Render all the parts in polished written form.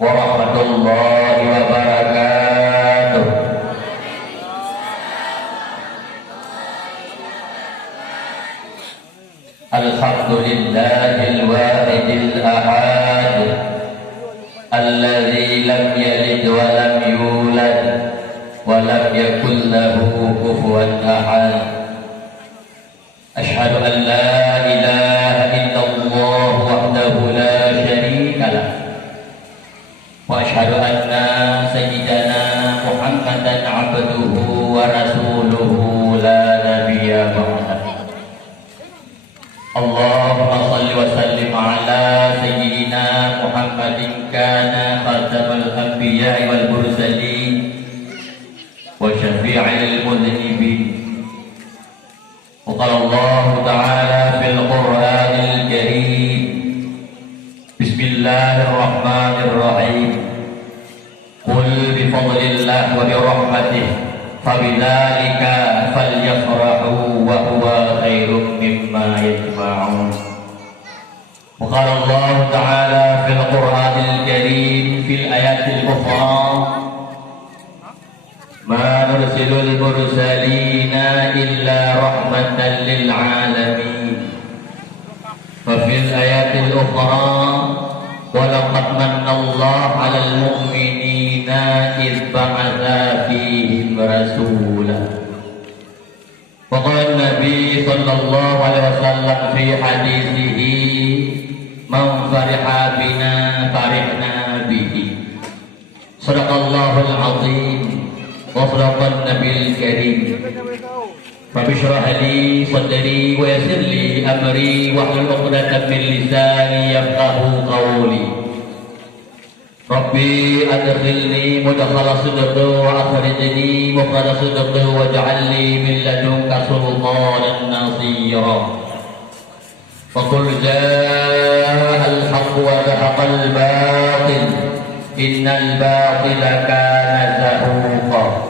warahmatullahi wabarakatuh. Alhamdulillahil wahidil ahad alladzi lam yalid wa lam yulad wa lam yakul lahu kufuwan ahad. Asyhadu an la ilaha illallah wahdahu la syarika lah wa asyhadu anna sayyidana Muhammadan abduhu wa rasuluhu la nabiyya ba'dah. Allahumma salli wa sallim ala sayyidina Muhammadin kana khatamal anbiya'i wal mursalin wa syafi'il mudhnibin. وقال الله تعالى في القرآن الكريم بسم الله الرحمن الرحيم قل بفضل الله وبرحمته فبذلك فليفرحوا وهو خير مما يجمعون. وقال الله تعالى في القرآن الكريم في الآيات الأخرى ما نرسل المرسلين إلا رحمة للعالمين. وفي الآيات الأخرى ولقد من الله على المؤمنين إذ بعث فيهم رسولا. وقال النبي صلى الله عليه وسلم في حديثه من فرح بنا فرحنا به. صدق الله العظيم وصدق النبي الكريم. رب اشرح لي صدري ويسر لي امري واحلل عقدة من لساني يفقهوا قولي. ربي ادخلني مدخل صدق واخرجني مخرج صدق واجعل لي من لدنك سلطانا نصيرا. فقل جاء الحق وزهق الباطل إن الباطل كان زهوقا.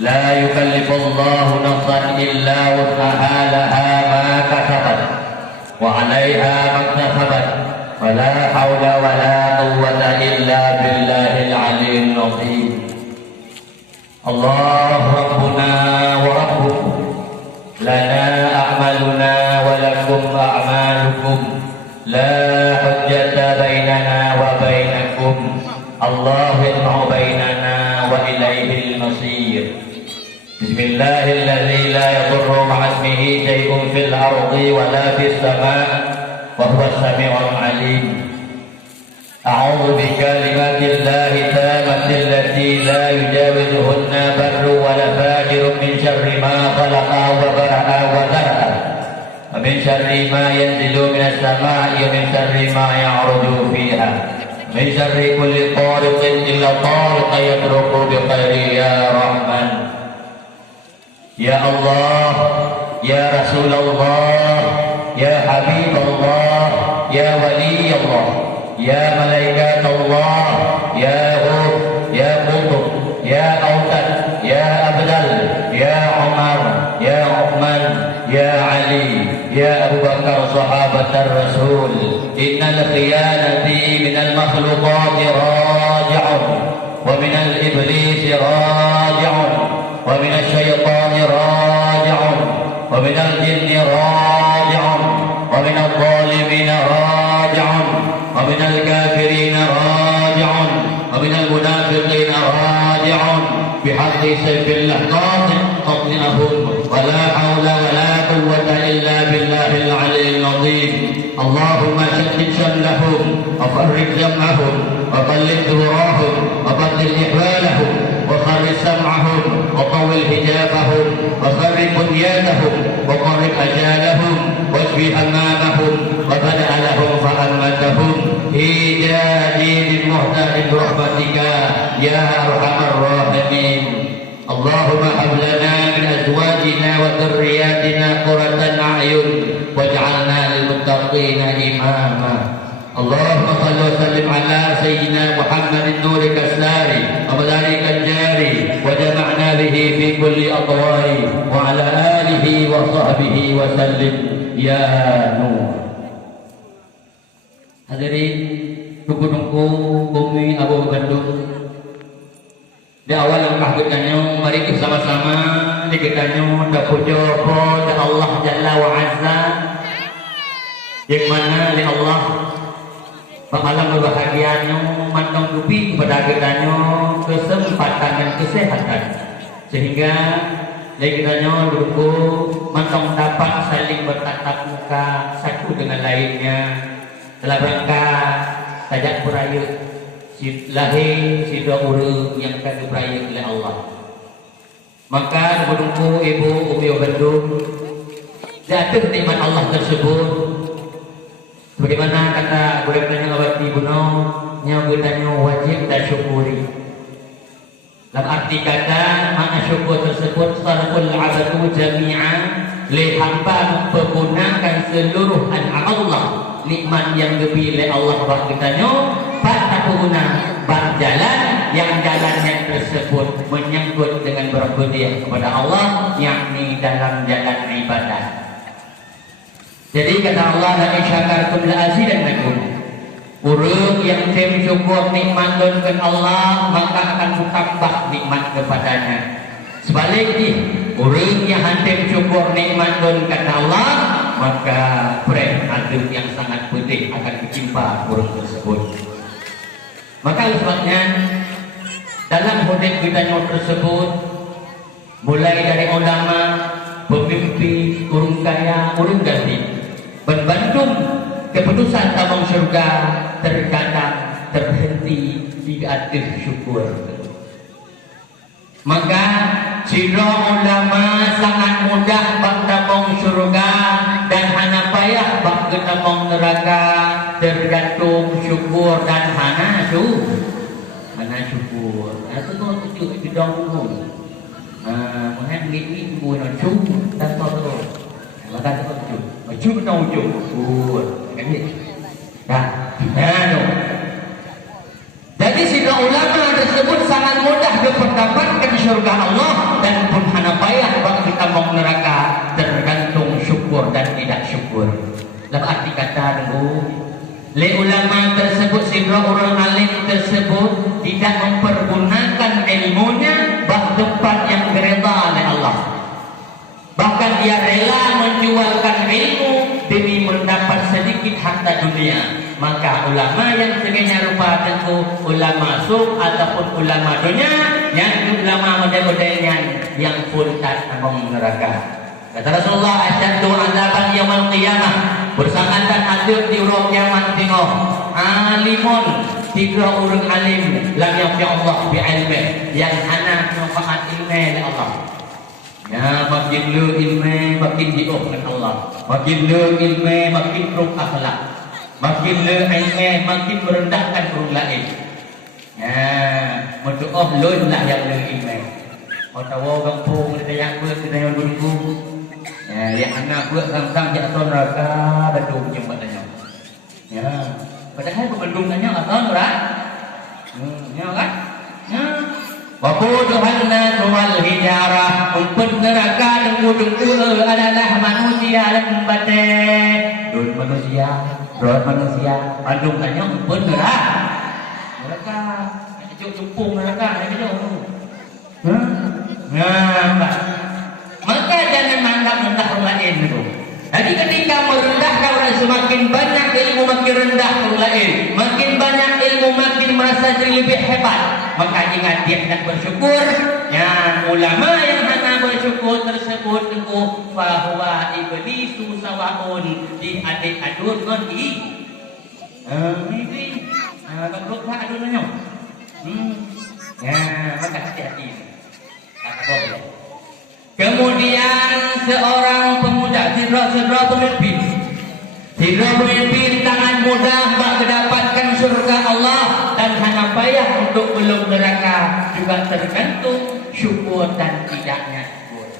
لا يكلف الله نفسا إلا وسعها لها ما كسبت وعليها ما اكتسبت ولا حول ولا قوة إلا بالله العلي العظيم. الله ربنا وربكم لنا أعمالنا ولكم أعمالكم لا حجة بيننا وبينكم الله يجمع بيننا وإليه المصير. بسم الله الذي لا يضر مع اسمه شيء في الأرض ولا في السماء وهو السميع العليم. أعوذ بكلمات الله التامة التي لا يجاوزهن بر ولا فاجر من شر ما خلق وبرأ وذرأ ومن شر ما ينزل من السماء ومن شر ما يعرج فيها من شر كل طارق إلا طارق يطرق بخير يا رحمن. يا الله يا رسول الله يا حبيب الله يا ولي الله يا ملائكة الله يا غوث يا قطب يا أوتد يا أبدل يا عمر يا عثمان يا علي يا أبو بكر صحابة الرسول. إن الخيانة من المخلوقات راجع ومن الإبليس راجع ومن الشيطان راجع ومن الجن راجع ومن الظالمين راجع ومن الكافرين راجع ومن المنافقين راجع بحق سيف الله قاطنهم ولا حول ولا قوة إلا بالله العلي العظيم. اللهم شتت شملهم وفرق جمعهم وقلب ذراهم وبدل إحوالهم وخرج سمعهم وطول حجابهم وخرب بنيانهم وقرب أجالهم واشف همامهم وبدأ لهم فأمتهم إيجادي بالمهتد برحمتك يا أرحم الراحمين. اللهم هب لنا من أزواجنا وذرياتنا قرة أعين واجعلنا للمتقين إماما. اللهم صل وسلم على سيدنا محمد النور كالساري ومدارك الجاري وجمعنا به في كل أطوار وعلى آله وصحبه وسلم يا نور. Hadirin, rukun nungku bumi Abu Bandung. Di awal langkah kitanya, mari kita sama-sama di kitanya dapat jopo dari Allah Jalla wa Azza, yang mana oleh Allah bakalan berbahagianya mantong dupi kepada kitanya kesempatan dan kesehatan, sehingga dari kitanya dulu mantong dapat saling bertatap muka satu dengan lainnya dalam rangka sajak peraya si lahir si dua orang yang akan diperaya oleh Allah. Maka menunggu Ibu Umi Bandung jatuh nikmat Allah tersebut, sebagaimana kata budak-budak awak Ibu yang bertanya wajib dan syukuri. Dalam arti kata makna syukur tersebut sarful abadu jami'an li hamba mempergunakan seluruh an'am Allah, nikmat yang diberi oleh Allah kepada kitanya pada pengguna berjalan yang jalannya tersebut menyangkut dengan berbudi kepada Allah, yakni dalam jalan ibadah. Jadi kata Allah, la in syakartum la azidannakum. Orang yang bersyukur nikmat dengan Allah maka akan bertambah nikmat kepadanya. Sebaliknya, orang yang hanya bersyukur nikmat dengan Allah maka frame adil yang sangat penting akan ditimpa orang tersebut. Maka sebabnya dalam hidup kita tersebut, mulai dari ulama, pemimpin, orang kaya, orang ganti, berbantung keputusan tabung surga terkadang terhenti di atas syukur. Maka ciri ulama sangat mudah bertabung surga dan hana payah bertabung neraka, tergantung syukur dan hana syukur. Itu tu tujuh bidang umum. Mungkin ini bukan syukur dan tahu. Maka tu tujuh. Syukur dan syukur. Kan ni. Dah. Jadi sidang ulama tersebut sangat mudah mendapatkan syurga Allah dan pun hana payah bagi kita mau neraka, tergantung syukur dan tidak syukur. Dalam arti kata dulu, le ulama tersebut sidang orang alim tersebut tidak mempergunakan ilmunya bagi tempat yang bereda oleh Allah. Bahkan dia rela menjualkan ilmu demi mendapat sedikit harta dunia. Maka ulama yang segala rupa tentu ulama suk ataupun ulama dunia, yang ulama model-modelnya yang pun tak tanggung neraka. Kata Rasulullah, asyaddu azaban yaumil qiyamah, bersangatan adab di urang kiamat tengok alimun, tiga orang alim lam yafi Allah bi ilmi, yang hana manfaat ilmu oleh Allah. Ya, makin lu ilmu makin diopkan Allah, makin lu ilmu makin ruh akhlak, makin lu ilmu makin merendahkan orang lain. Ya, mendoa lu lah yang lu ilmu. Kau tahu kampung kita yang kita yang dulu. Ya, yang anak buat sang-sang jatuh neraka Bandung jembatannya. Ya, padahal Bandung tanya atau berat. Ya kan? Ya. Wabuduhanna wal hijarah, umpun neraka dengku-dengku adalah manusia lembate. Dun manusia, Bandung tanya umpun neraka, cucuk jempung neraka, ini jauh. Maka jangan menganggap rendah orang lain itu. Jadi ketika merendahkan orang, semakin banyak ilmu makin rendah orang lain, makin banyak ilmu makin merasa diri lebih hebat. Maka ingat dia tidak bersyukur. Ya, ulama yang hanya bersyukur tersebut itu bahwa iblisu sawaun di adik adun ngerti. Ini bangkrut tak adunannya. Ya, maka hati-hati. Tak boleh. Kemudian seorang pemuda, sidra pemimpin tangan mudah bak mendapatkan surga Allah dan hanya payah untuk belum neraka, juga tergantung syukur dan tidaknya syukur.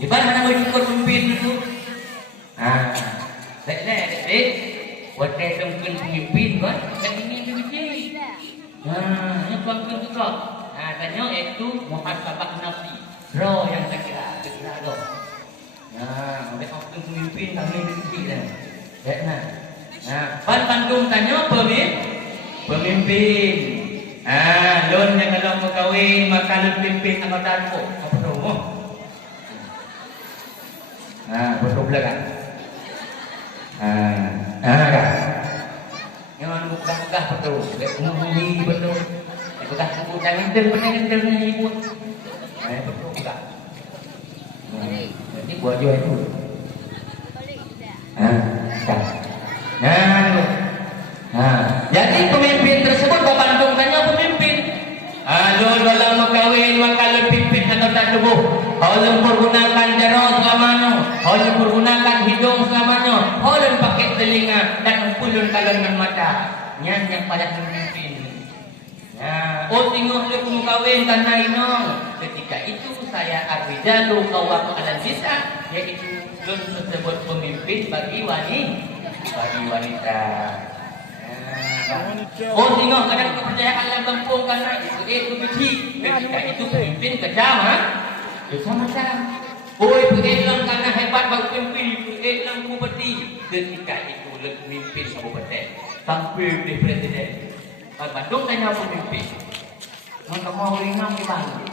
Ibarat mana bersyukur pemimpin itu? Lek, wadah tengkun pemimpin kan? Dan ini begini. Yang tengkun tu kau. Tanya itu muhasabah nafsi. Roh yang saya kira roh. Oleh waktu pemimpin kami begini dah. Lihatlah. Bandung tanya Pemimpin. Lon yang kalau mau kawin, maka lon pimpin ang dako. Apa tu? Betul belakang. Dah. Yang buka-buka betul. Umumi betul. Buka-buka jangan ngenter ibu. Betul buka. Jadi buat jual itu. Jadi pemimpin tersebut membandingkannya pemimpin. Lon dalam makawin maka lebih pimpin atau tak tubuh. Holem pergunakan jaro selamanya. Holem pergunakan hidung selamanya. Holem pakai telinga dan pulun kalangan mata. Yang paling pemimpin. Tengok dia kawin karena inong. Ketika itu saya arwijalu kawaku ala nisa, yaitu lon tersebut pemimpin bagi wanita. Tengok kadang kepercayaan dalam kampung karena itu kecil. Ketika itu pemimpin kejam, macam. Pemimpin karena hebat bagi pemimpin dalam bupati. Ketika itu pemimpin kabupaten tampil di presiden. Bandung tanya pemimpin. Untuk mau ringan di Bandung.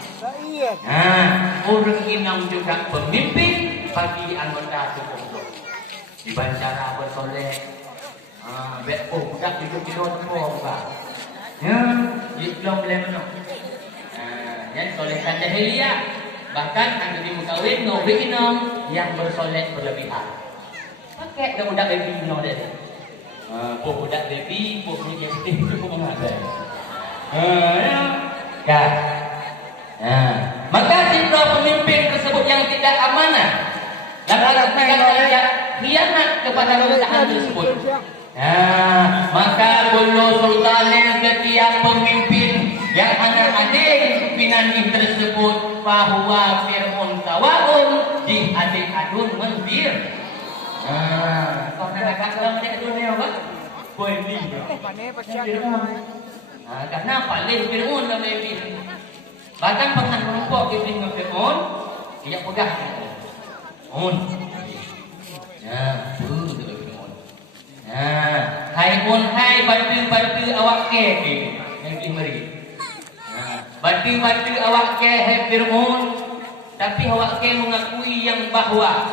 Orang inang juga pemimpin bagi anggota tubuh. Di Bancara bersolek. Budak hidup di luar semua bukan. Belum boleh menang. Yang solekan jahiliyah. Bahkan anda di mukawin, no beginam yang bersolek berlebihan. Pakai budak baby no dia. Budak baby, punya putih itu pun mengajar. Maka jika pemimpin tersebut yang tidak amanah, lantaran tidak khianat kepada pemerintahan tersebut. Maka kullu sultanin setiap pemimpin yang anak-adik pinani tersebut bahwa firmun tawaun di adik-adun mentir. Kau nak kata adik-adun ni apa? Boleh. Karena paling firmun dalam lebih. Bahkan pengen menumpuk di sini firmun, dia pegang. Hai bantu awak ke yang dimeri. Bantu awak ke Fir'aun, tapi awak ke mengakui yang bahwa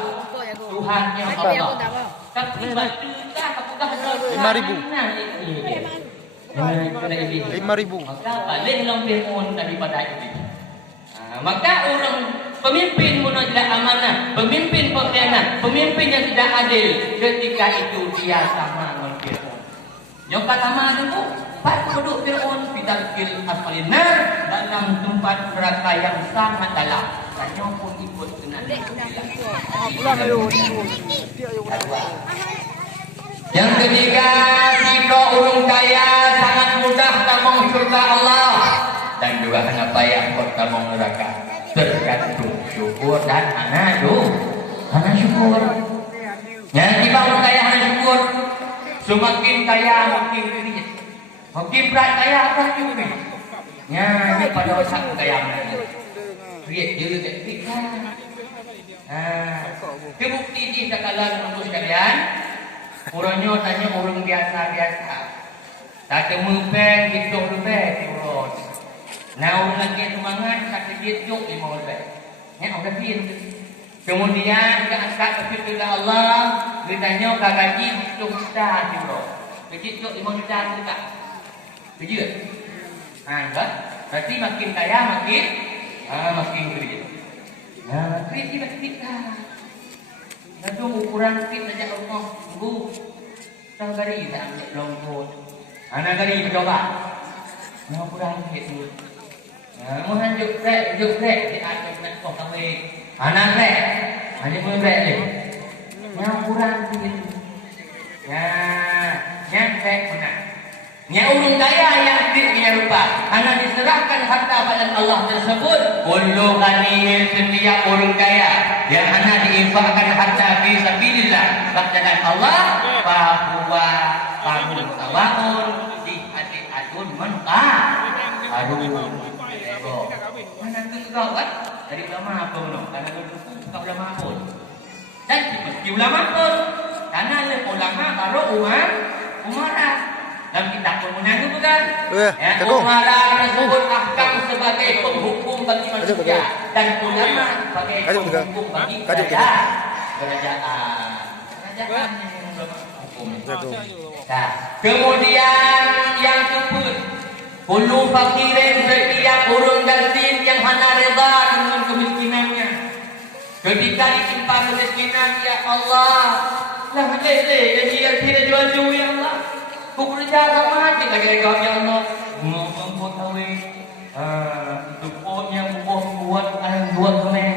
Tuhan yang Allah. Tapi bantu tak apakah 5.000. Maka paling long Fir'aun daripada itu. Maka orang pemimpin tidak amanah, pemimpin pengkhianat, pemimpin yang tidak adil, ketika itu dia sama dengan Fir'aun. Yang pertama itu, duduk Fir'aun bidalkil asfalinar dalam tempat neraka yang sangat dalam. Tanya pun ikut dengan yang ketiga, jika orang kaya sangat mudah tamang surga Allah dan juga kenapa yang tamang neraka. Tergantung syukur dan anak syukur. Yang kita orang kaya anak syukur. Semakin kaya makin kredit. Makin berat kaya akan juga. Ini pada wasak kaya kredit dia kredit kan. Kebukti di sekalian untuk sekalian. Orangnya tanya orang biasa. Tak temu pen hidup lebih urut. Nah orang lagi semangat kata dia juk 5 lebih. Orang dia. Kemudian dia angkat berfikir ke Allah, dia tanya ke gaji 10 juta euro. Gaji 5 juta juga. Betul? Berarti makin kaya makin kredit. Kredit kita. Lalu ukuran kredit saja Allah. Bu, tanggari tak ambil longkot. Anak gari bercoba. Ukuran kredit tu. Mohon juk rek di atas nak kau kawin. Anak rek, hanya pun rek ni. Yang kurang begitu. Yang rek benar. Yang urung kaya yang dia lupa. Anak diserahkan harta pada Allah tersebut. Kullu ghaniyin setiap urung kaya yang anak diinfakkan harta fi sabilillah bacaan Allah bahwa pahul tawaun di hati adun mentah. Aduh. Mana kau kan? Dari ulama apa no? Karena bukan ulama pun. Dan meski ulama pun, karena ulama baru umarah. dalam kitab kemudian itu bukan? Ya, Kagum. umara tersebut ahkam sebagai penghukum bagi manusia dan ulama sebagai Kagum juga. penghukum bagi Kagum juga. kerajaan. Kerajaan yang hukum. Kagum. Nah, kemudian yang keempat, kullu fakirin setiap urun miskin yang hana reda dengan kemiskinannya. Ketika ditimpa kemiskinan, ya Allah, lah jadi yang tidak jual ya Allah. Ku kerja sama hati lagi kau ya Allah. Ngomong tahu itu pot yang buat ayam buat kemana?